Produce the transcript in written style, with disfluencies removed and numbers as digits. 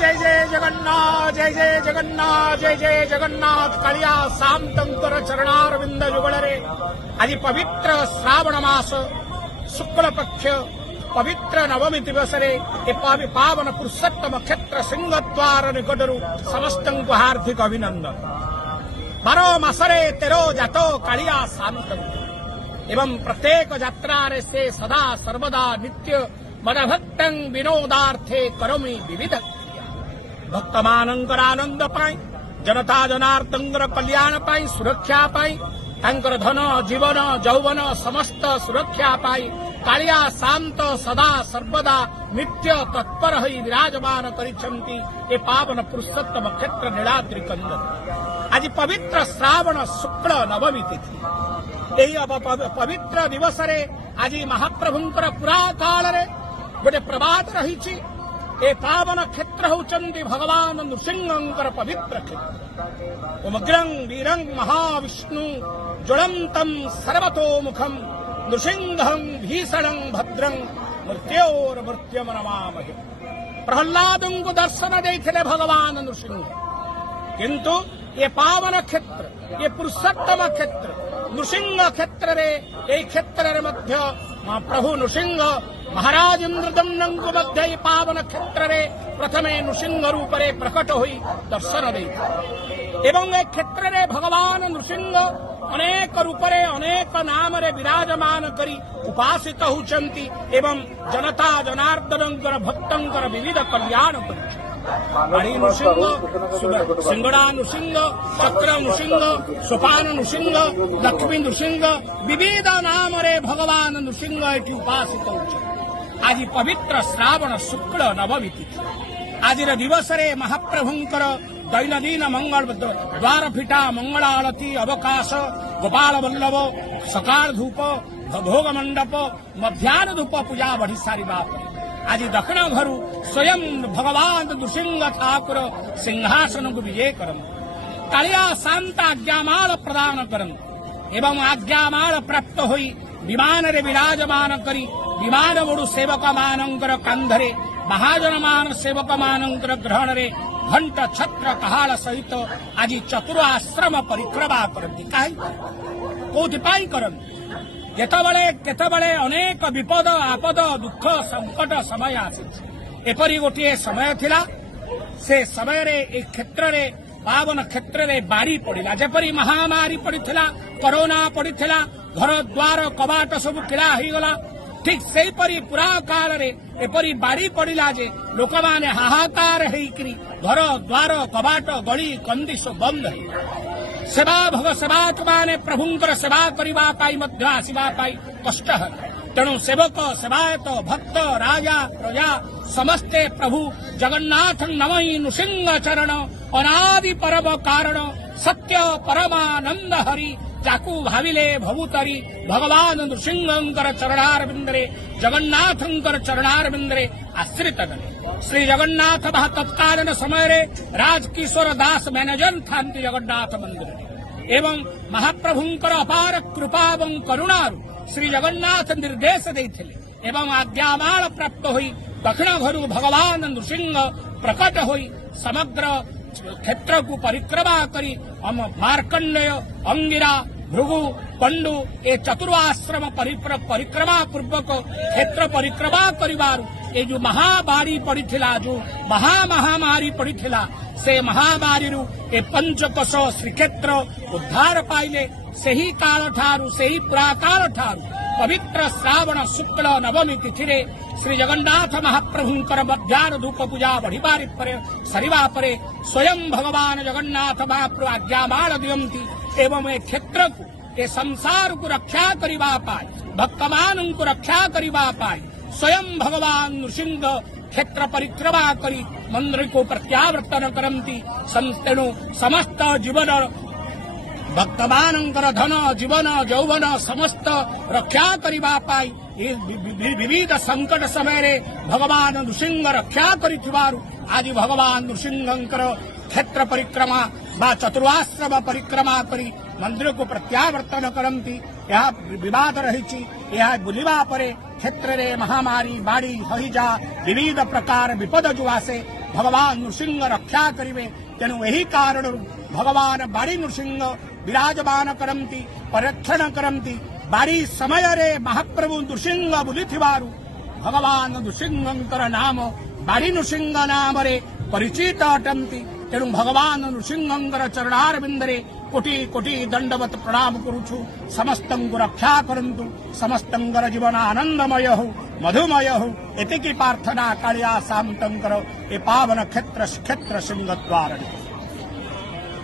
जय जय जगन्नाथ जय जय जगन्नाथ जय जय जगन्नाथ कालिया सामतंकर चरणारविंद जुगलरे आज पवित्र श्रावण मास शुक्ल पक्ष पवित्र नवमी दिवसरे पावन पुरुषोत्तम क्षेत्र सिंहद्वार निकटरू समस्त हार्दिक अभिनंदन 12 मासरे 13 जात कालिया सामतंकर एवं प्रत्येक यात्रा से सदा सर्वदा नित्य मदभक्तं विनोदार्थे करोमि विविध भक्तमानंकर आनंद पाई जनता जनार्दनर कल्याण पाई सुरक्षा पाई तांकर धन जीवन यौवन समस्त सुरक्षा पाई कालिया शांत सदा सर्वदा नित्य तत्पर होई विराजमान करिसेंती ए पावन पुरुषोत्तम क्षेत्र नीलाद्रि कंदर आज पवित्र श्रावण शुक्ल नवमी तिथि एही पवित्र दिवस रे आज महाप्रभुंकर पुरा काल रे गोटे प्रवाद रही ए पावन क्षेत्र होचंदी भगवान नृसिंहंकर पवित्र क्षेत्र उमग्रं वीरं महाविष्णु ज्वलंतं सर्वतोमुखं नृसिंहं भीषणं भद्रं मृत्योर्मृत्युम नमामहे प्रहलादं को दर्शन देइथिले भगवान नृसिंह किंतु ये पावन क्षेत्र ये पुरुषोत्तम क्षेत्र नृसिंह क्षेत्र रे ए क्षेत्र रे मध्य प्रभु नृसिंह महाराज इंद्रदम्नं को मध्य पावन क्षेत्र रे प्रथमे नृसिंह रूप रे प्रकट होई दर्शन देइथिले एवं ए क्षेत्र रे भगवान नृसिंह अनेक रूप रे अनेक नाम रे विराजमान करी उपासित होचंती एवं जनता जनार्दनंकर भक्तंकर विविध कल्याण करी मणि नृसिंह सिंगड़ा नृसिंह चक्र नृसिंह सोपान नृसिंह लक्ष्मी नृसिंह विविध नाम रे भगवान नृसिंह एटी उपासित होचंती आज पवित्र श्रावण शुक्ल नवमी तिथि आज दिवस रे महाप्रभुंकर दैनंदिन मंगल द्वार फिटा मंगल आरती अवकाश गोपाल वल्लभ सकाळ धूप भोग मंडप मध्याह्न धूप पूजा बढ़ी सारिबा आज दक्षिण घरु स्वयं भगवान नृसिंह ठाकुर सिंहासन को विजय करन कालिया शांत आज्ञामाल प्रदान करन एवं आज्ञामाल प्राप्त होई विमान रे विराजमान करी विमान बड़ू सेवक मानंकर कांधरे महाजन मान सेवक मानंकर ग्रहण रे घंट छत्र कहाल सहित आज चतुराश्रम परिक्रमा करती कौपाई करती केतबले अनेक विपद आपद दुख संकट समय आसी एपरी गोटे समय थिला से समय रे ए क्षेत्र रे पावन क्षेत्र रे बारी पड़िला जेपरी महामारी पड़िथिला कोरोना पड़िथिला घर द्वार कबाट सब किला ही गला ठीक सेहीपरी पुरा काल रे एपरी बारी पड़िला जे लोक माने हाहाकार हेकरी घर द्वार कबाट गली कंदी सब बंद है सेवा भग सेवाक माने प्रभुंकर सेवा करिबा पाई मध्य आसीबा पाई कष्ट है तेणु सेवक सेवायत भक्त राजा प्रजा समस्ते प्रभु जगन्नाथ नमई नृसिंह चरण अनादि परम कारण सत्य परमानंद हरि जाकू भाविले भवुतरी भगवान नृसिंहंकर चरणारविंदरे जगन्नाथंकर चरणारविंदरे आश्रित गले श्री जगन्नाथ महा तत्कालीन समय रे राजकिशोर दास मैनेजर थांती जगन्नाथ मंदिर एवं महाप्रभुंकर अपार कृपा एवं करुणारु श्री जगन्नाथ निर्देश देइथिले एवं आज्ञामाल प्राप्त होई दक्षिण घरु भगवान नृसिंह प्रकट होई समग्र क्षेत्र को परिक्रमा करी हम मार्कंडेय अंगिरा भृगु पंडु ए चतुराश्रम परिक्रमा पूर्वक क्षेत्र परिक्रमा करिवारु ए जो महामारी पड़िथिला जो महामारी पड़िथिला से महामारी रु ए पंचकोश श्रीक्षेत्र उद्धार पाइले सही काल ठारू सही पुराकाल ठारू पवित्र श्रावण शुक्ल नवमी तिथि रे श्री जगन्नाथ महाप्रभुंकर मध्याह्न धूप पूजा बढ़िबारी परे सरिवा परे स्वयं भगवान जगन्नाथ महाप्रभु आज्ञामाल दियंती एवं ए क्षेत्र को ए संसार को रक्षा करिबा पाई भक्तमान को रक्षा करिबा पाई स्वयं भगवान नृसिंह क्षेत्र परिक्रमा करी मंदिर को प्रत्यावर्तन करंती तेणु समस्त जीवन भक्तमानंकर धन जीवन यौवन समस्त रक्षा करिबा पाई विविध संकट समय रे भगवान नृसिंह रक्षा करिथिबारु आज भगवान नृसिंहंकर क्षेत्र परिक्रमा बा चतुराश्रम परिक्रमा करी मंदिर को प्रत्यावर्तन करंती यह विवाद रही यह बुलिबा परे क्षेत्र रे महामारी बाड़ी हईजा विविध प्रकार विपद जो आसे भगवान नृसिंह रक्षा करिवे। तेणु यही कारण भगवान बाड़ी नृसिंह विराजमान करंती परिरक्षण करंती। बाड़ी समय रे महाप्रभु नृसिंह बुलिथिबारु भगवान नृसिंहंकर नाम बाड़ी नृसिंह नाम रे परिचित अटंती। तेणु भगवान नृसिंहंकर चरणारविंदरे कोटि कोटि दंडवत प्रणाम करुछु। समस्तंकु रक्षा करंतु, समस्तंकर जीवन आनंदमय हो, मधुमय हो, एतिकी प्रार्थना कालिया सामंतंकर ए पावन क्षेत्र सिंह द्वार।